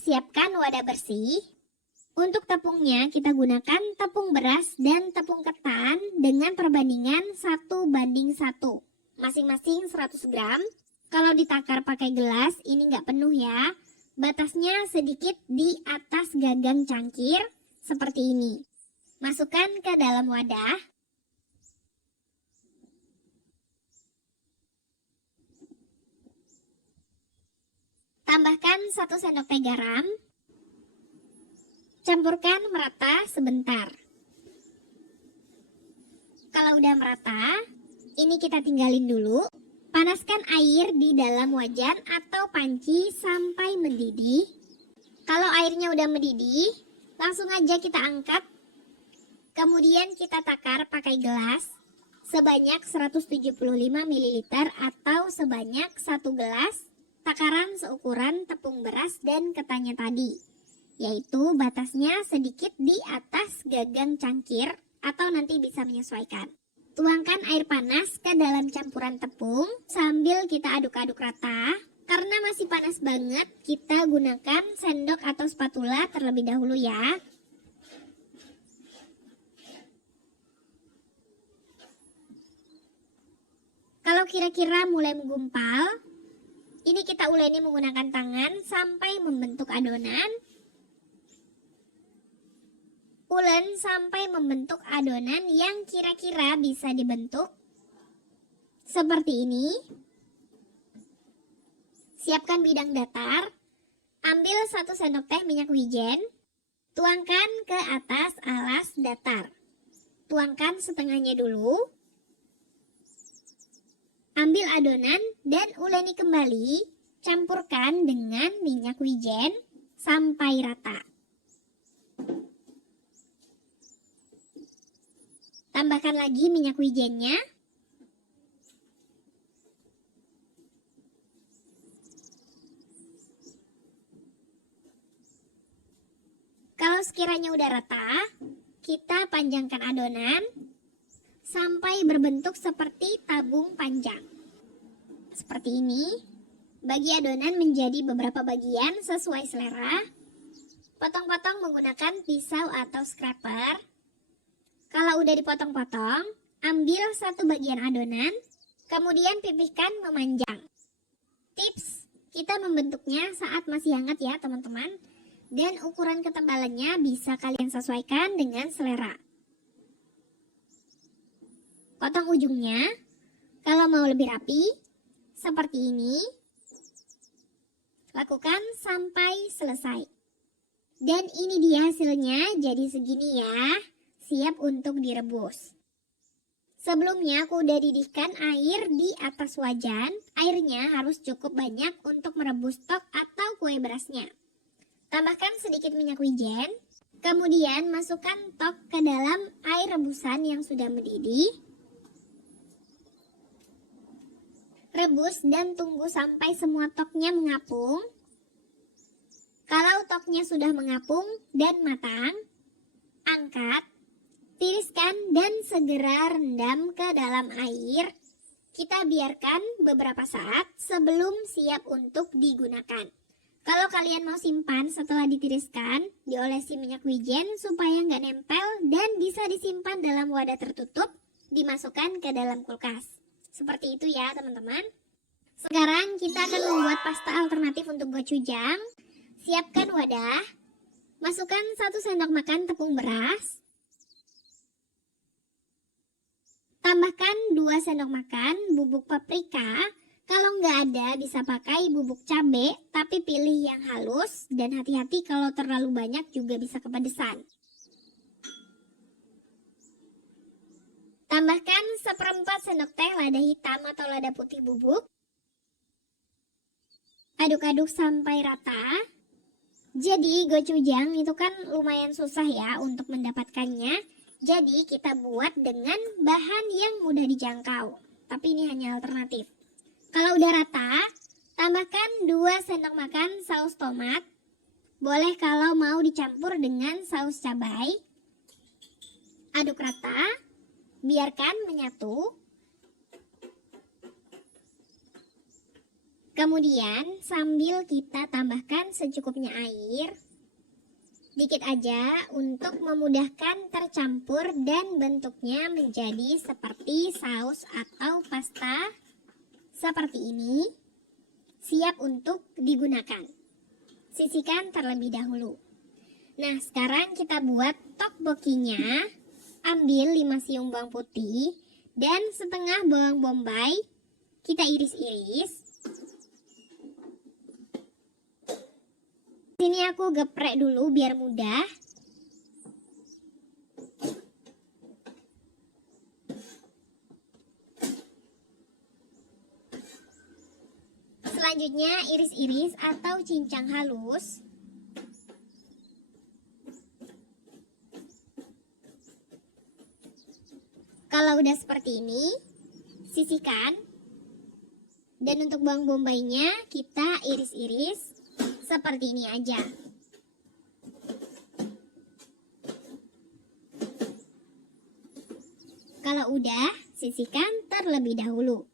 Siapkan wadah bersih. Untuk tepungnya kita gunakan tepung beras dan tepung ketan dengan perbandingan 1:1. Masing-masing 100 gram. Kalau ditakar pakai gelas ini nggak penuh ya. Batasnya sedikit di atas gagang cangkir seperti ini. Masukkan ke dalam wadah. Tambahkan 1 sendok teh garam. Campurkan merata sebentar. Kalau udah merata, ini kita tinggalin dulu. Panaskan air di dalam wajan atau panci sampai mendidih. Kalau airnya udah mendidih, langsung aja kita angkat. Kemudian kita takar pakai gelas sebanyak 175 ml atau sebanyak 1 gelas takaran seukuran tepung beras dan ketannya tadi. Yaitu batasnya sedikit di atas gagang cangkir atau nanti bisa menyesuaikan. Tuangkan air panas ke dalam campuran tepung sambil kita aduk-aduk rata. Karena masih panas banget, kita gunakan sendok atau spatula terlebih dahulu ya. Kalau kira-kira mulai menggumpal, ini kita uleni menggunakan tangan sampai membentuk adonan. Ulen sampai membentuk adonan yang kira-kira bisa dibentuk seperti ini. Siapkan bidang datar. Ambil 1 sendok teh minyak wijen. Tuangkan ke atas alas datar. Tuangkan setengahnya dulu. Ambil adonan dan uleni kembali. Campurkan dengan minyak wijen sampai rata. Tambahkan lagi minyak wijennya. Kalau sekiranya udah rata, kita panjangkan adonan sampai berbentuk seperti tabung panjang. Seperti ini. Bagi adonan menjadi beberapa bagian sesuai selera. Potong-potong menggunakan pisau atau scraper. Kalau udah dipotong-potong, ambil 1 bagian adonan, kemudian pipihkan memanjang. Tips, kita membentuknya saat masih hangat ya teman-teman. Dan ukuran ketebalannya bisa kalian sesuaikan dengan selera. Potong ujungnya, kalau mau lebih rapi, seperti ini. Lakukan sampai selesai. Dan ini dia hasilnya, jadi segini ya. Siap untuk direbus. Sebelumnya aku udah didihkan air di atas wajan. Airnya harus cukup banyak untuk merebus tok atau kue berasnya. Tambahkan sedikit minyak wijen. Kemudian masukkan tok ke dalam air rebusan yang sudah mendidih. Rebus dan tunggu sampai semua toknya mengapung. Kalau toknya sudah mengapung dan matang, angkat. Tiriskan dan segera rendam ke dalam air. Kita biarkan beberapa saat sebelum siap untuk digunakan. Kalau kalian mau simpan setelah ditiriskan, diolesi minyak wijen supaya nggak nempel dan bisa disimpan dalam wadah tertutup, dimasukkan ke dalam kulkas. Seperti itu ya teman-teman. Sekarang kita akan membuat pasta alternatif untuk gochujang. Siapkan wadah. Masukkan 1 sendok makan tepung beras. Tambahkan 2 sendok makan bubuk paprika. Kalau nggak ada bisa pakai bubuk cabai, tapi pilih yang halus. Dan hati-hati kalau terlalu banyak juga bisa kepedesan. Tambahkan 1/4 sendok teh lada hitam atau lada putih bubuk. Aduk-aduk sampai rata. Jadi gochujang itu kan lumayan susah ya untuk mendapatkannya. Jadi kita buat dengan bahan yang mudah dijangkau. Tapi ini hanya alternatif. Kalau udah rata, tambahkan 2 sendok makan saus tomat. Boleh kalau mau dicampur dengan saus cabai. Aduk rata, biarkan menyatu. Kemudian sambil kita tambahkan secukupnya air, dikit aja untuk memudahkan tercampur dan bentuknya menjadi seperti saus atau pasta seperti ini, siap untuk digunakan. Sisihkan terlebih dahulu. Nah, sekarang kita buat tteokbokkinya. Ambil 5 siung bawang putih dan setengah bawang bombay, kita iris-iris. Sini aku geprek dulu biar mudah. Selanjutnya iris-iris atau cincang halus. Kalau udah seperti ini, sisihkan. Dan untuk bawang bombaynya kita iris-iris seperti ini aja. Kalau udah, sisihkan terlebih dahulu.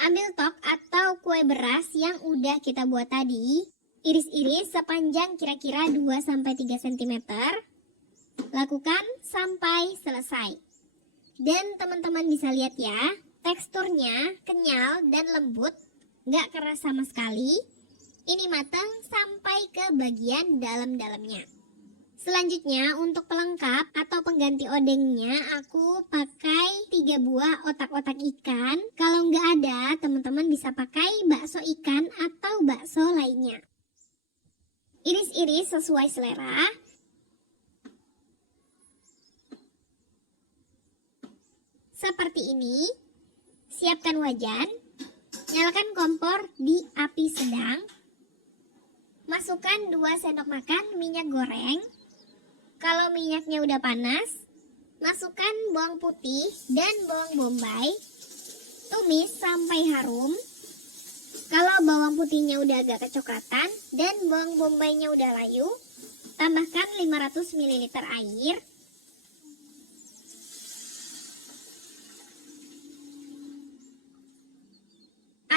Ambil tok atau kue beras yang udah kita buat tadi, iris-iris sepanjang kira-kira 2-3 cm. Lakukan sampai selesai. Dan teman-teman bisa lihat ya, teksturnya kenyal dan lembut, nggak keras sama sekali. Ini matang sampai ke bagian dalam-dalamnya. Selanjutnya untuk pelengkap atau pengganti odengnya, aku pakai 3 buah otak-otak ikan. Kalau nggak ada, teman-teman bisa pakai bakso ikan atau bakso lainnya. Iris-iris sesuai selera. Seperti ini. Siapkan wajan. Nyalakan kompor di api sedang. Masukkan 2 sendok makan minyak goreng. Kalau minyaknya udah panas, masukkan bawang putih dan bawang bombay. Tumis sampai harum. Kalau bawang putihnya udah agak kecoklatan dan bawang bombaynya udah layu, tambahkan 500 ml air.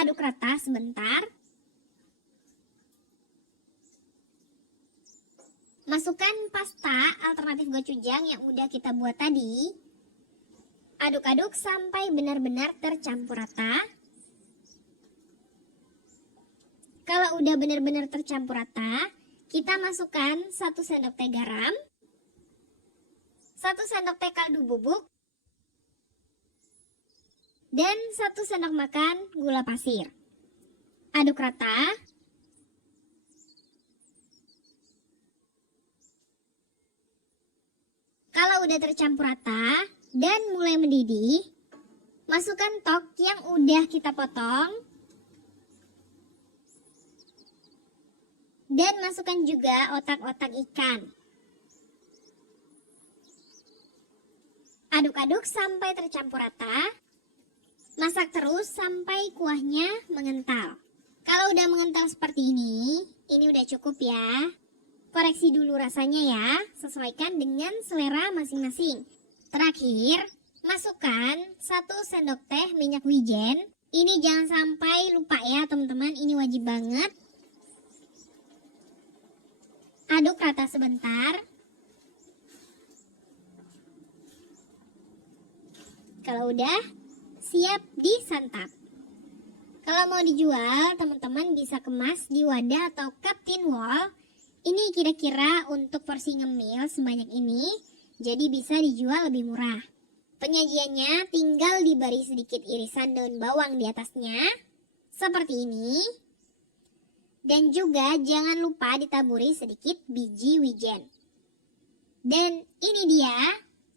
Aduk rata sebentar. Masukkan pasta alternatif gochujang yang udah kita buat tadi. Aduk-aduk sampai benar-benar tercampur rata. Kalau udah benar-benar tercampur rata, kita masukkan 1 sendok teh garam, 1 sendok teh kaldu bubuk, dan 1 sendok makan gula pasir. Aduk rata. Kalau udah tercampur rata dan mulai mendidih, masukkan tok yang udah kita potong. Dan masukkan juga otak-otak ikan. Aduk-aduk sampai tercampur rata. Masak terus sampai kuahnya mengental. Kalau udah mengental seperti ini udah cukup ya. Koreksi dulu rasanya ya, sesuaikan dengan selera masing-masing. Terakhir, masukkan 1 sendok teh minyak wijen. Ini jangan sampai lupa ya teman-teman, ini wajib banget. Aduk rata sebentar. Kalau udah, siap disantap. Kalau mau dijual, teman-teman bisa kemas di wadah atau cup tin wall. Ini kira-kira untuk porsi ngemil sebanyak ini, jadi bisa dijual lebih murah. Penyajiannya tinggal diberi sedikit irisan daun bawang di atasnya, seperti ini. Dan juga jangan lupa ditaburi sedikit biji wijen. Dan ini dia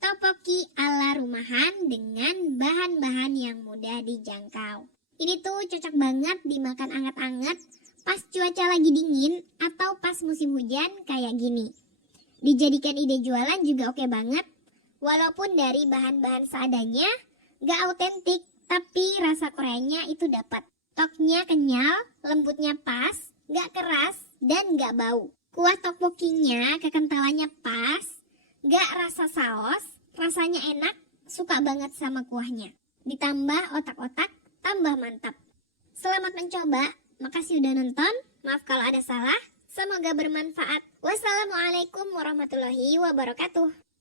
tteokbokki ala rumahan dengan bahan-bahan yang mudah dijangkau. Ini tuh cocok banget dimakan anget-anget pas cuaca lagi dingin atau pas musim hujan kayak gini. Dijadikan ide jualan juga oke banget. Walaupun dari bahan-bahan seadanya, gak autentik, tapi rasa Koreanya itu dapat. Toknya kenyal, lembutnya pas, gak keras, dan gak bau. Kuah tteokbokkinya kekentalannya pas, gak rasa saus, rasanya enak, suka banget sama kuahnya. Ditambah otak-otak, tambah mantap. Selamat mencoba. Makasih udah nonton. Maaf kalau ada salah. Semoga bermanfaat. Wassalamualaikum warahmatullahi wabarakatuh.